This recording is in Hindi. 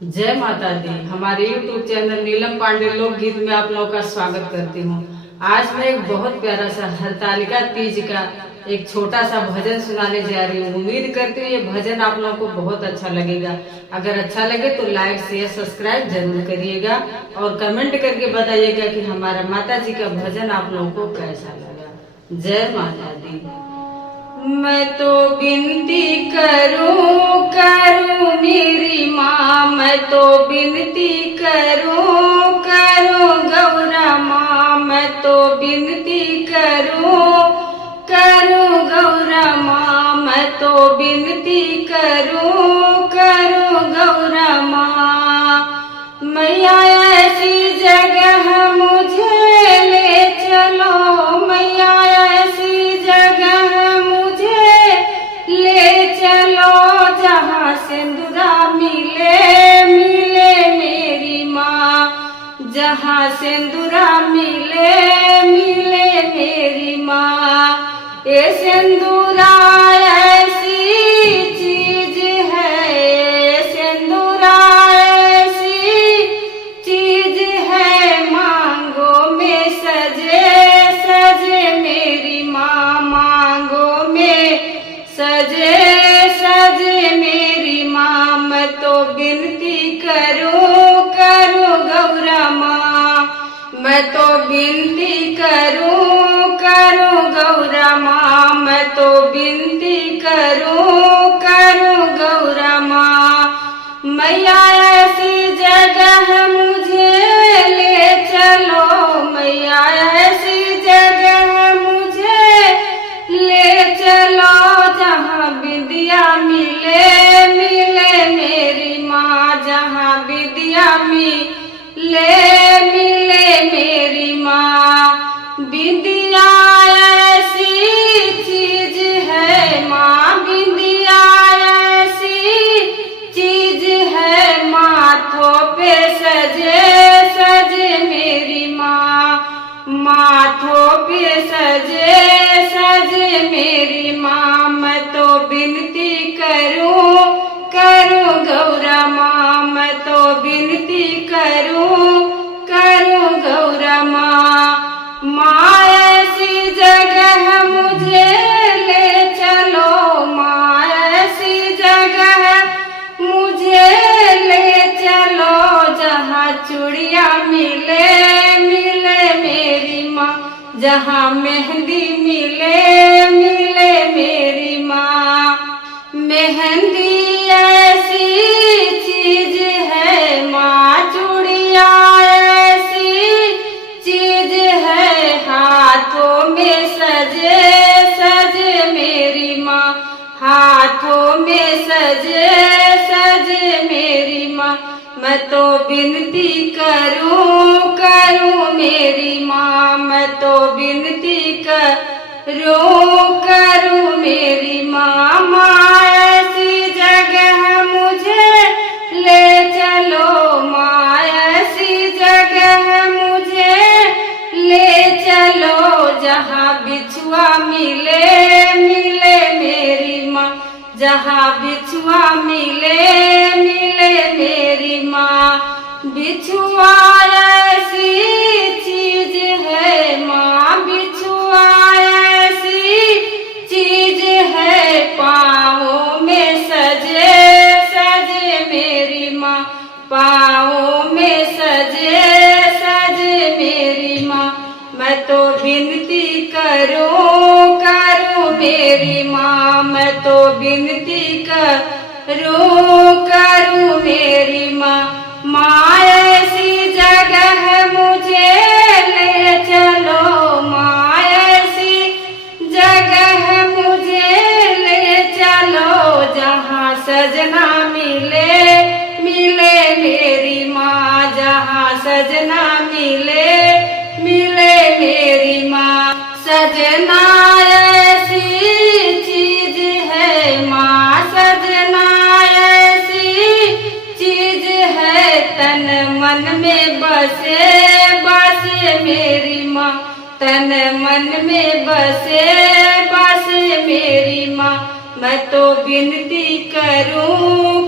जय माता दी। हमारे YouTube चैनल नीलम पांडे लोकगीत में आप लोगों का स्वागत करती हूँ। आज मैं एक बहुत प्यारा सा हरतालिका तीज का एक छोटा सा भजन सुनाने जा रही हूँ। उम्मीद करती हूँ ये भजन आप लोगों को बहुत अच्छा लगेगा। अगर अच्छा लगे तो लाइक शेयर सब्सक्राइब जरूर करिएगा और कमेंट करके बताइएगा कि हमारा माता जी का भजन आप लोगों को कैसा लगा। जय माता दी। मैं तो विनती करूं मेरी माँ, मैं तो विनती करूं गौरा माँ, मैं तो विनती करूं गौरा माँ, मैं तो विनती करूं गौरा माँ। मैया ऐसी जगह मुझे ले चलो, मैया ऐसी जगह मुझे ले चलो जहाँ सिंदूरा मिले मेरी माँ, जहाँ सिंदूरा मिले मेरी माँ। ये सिंदूरा ऐसी चीज है, सिंदूरा ऐसी चीज है, मांगो में सजे मेरी माँ, मांगो में सजे मेरी माँ। मैं तो विनती करूं गौरा माँ, मैं तो विनती करूं गौरा माँ, मैं तो विनती करूं गौरा माँ। मैया ऐसी जगह मुझे ले चलो, मैया ऐसी जगह मुझे ले चलो जहाँ विद्या मिले मेरी माँ, जहाँ विद्या मिले मेरी माँ। विद्या ऐसी चीज है माँ, विद्या ऐसी चीज है, माथों पे सजे मेरी माँ, माथों पे सजे मेरी माँ। मैं तो विनती करूं गौरा माँ, मैं तो विनती करूं गौरा माँ। माँ ऐसी जगह मुझे ले चलो, माँ ऐसी जगह मुझे ले चलो जहाँ चूड़िया मिले मेरी माँ, जहाँ मेहंदी मिले मेरी माँ। मेहंदी ऐसी चीज है माँ, चूड़िया ऐसी चीज है, हाथों में सजे मेरी माँ, हाथों में सजे मेरी माँ। मैं तो विनती करूं मेरी माँ, मैं तो विनती करूं मेरी माँ। माँ ऐसी जगह मुझे ले चलो, माँ ऐसी जगह मुझे ले चलो जहाँ बिछुआ मिले मेरी माँ, जहाँ बिछुआ मिले मेरी माँ। बिछुआ ऐसी चीज है माँ, बिछुआ ऐसी चीज है, पाँवों में सजे मेरी माँ, पाँवों में सजे मेरी माँ। मैं तो विनती करूं मेरी माँ, मैं तो विनती करूं मेरी माँ। माँ ऐसी जगह मुझे ले चलो, माँ ऐसी जगह मुझे ले चलो जहाँ सजना मिले मेरी माँ, जहाँ सजना मिले मेरी माँ। सजना ऐसी चीज है माँ, सजना ऐसी चीज है, तन मन में बसे मेरी माँ, तन मन में बसे मेरी माँ। मैं तो विनती करूं